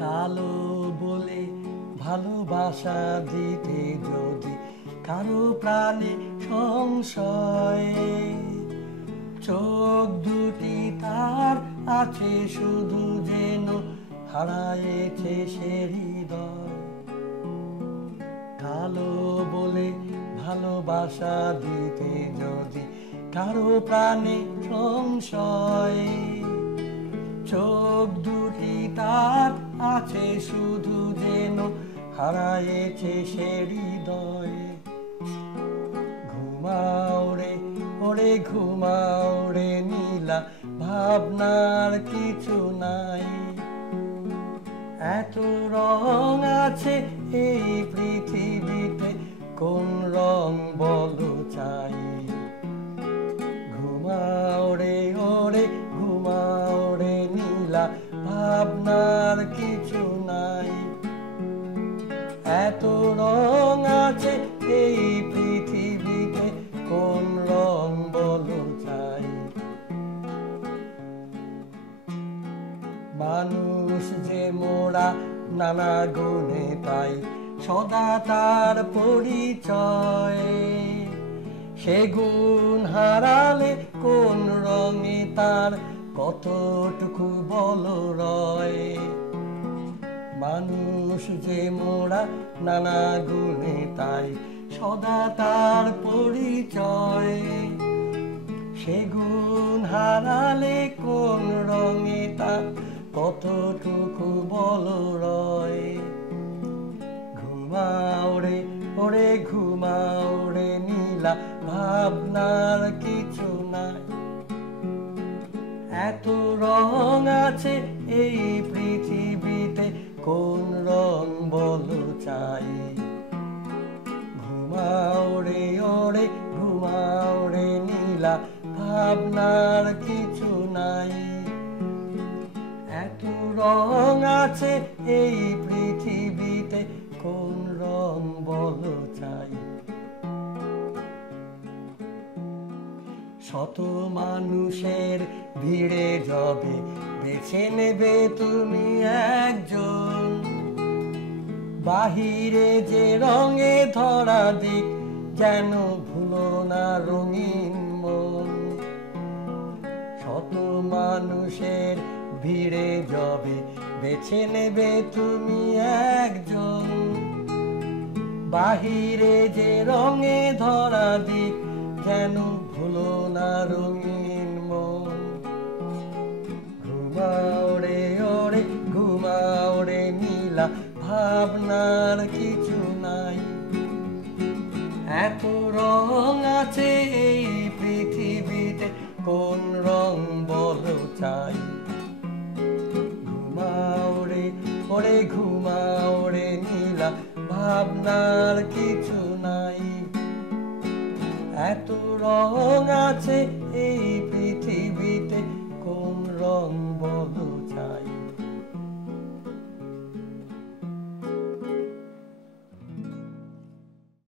কালো বলে ভালোবাসা দিতে যদি কারো প্রাণে সংশয়, চোখ দুটি তার আছে শুধু যেন হারায়েছে সে হৃদয়। কালো বলে ভালোবাসা দিতে যদি কারো প্রাণে সংশয়, চোখ দুটি তার আছে শুধু যেন হারায়েছে সে হৃদয়। ঘুমাও রে ওরে ঘুমাও রে নীলা, ভাবনার কিছু নাই। এত রং আছে এই পৃথিবীতে, কোন রং বলো চাই। ঘুমাও রে ওরে ঘুমাও রে নীলা, ভাবনার কিছু নাই। এত রং আছে এই পৃথিবীতে, কোন রং বলো চাই। মানুষ যে মোরা নানা গুণে, তাই সদা তার পরিচয়। সে গুণ হারালে কোন রঙে তার কতটুকু বলো রয়। মানুষ যে মোরা নানা গুণে, তাই সদা তার পরিচয়। সে গুণ হারালে কোন রঙে তার কতটুকু বলো রয়। ঘুমাও রে ওরে ঘুমাও রে নীলা, ভাবনার কিছু নাই। এত রং আছে এই পৃথিবীতে, কোন রং বলো চাই। ঘুমাও রে ওরে ঘুমাও রে নীলা, ভাবনার কিছু নাই। এত রং আছে এই পৃথিবীতে, কোন রং বলো চাই। শত মানুষের ভিড়ে যবে বেছে নেবে তুমি একজন, বাহিরে যে রঙে ধরা দিক যেন ভুলো না রঙিন মন। শত মানুষের ভিড়ে যবে বেছে নেবে তুমি একজন, বাহিরে যে রঙে ধরা দিক যেন ভুলো না রঙিন মন। ঘুমাও রে ওরে ঘুমাও রে নীলা, ভাবনার কিছু নাই। এত রং আছে এই পৃথিবীতে, কোন রং বলো চাই। ঘুমাও রে ওরে ঘুমাও রে নীলা, ভাবনার কিছু নাই। এত রং আছে এই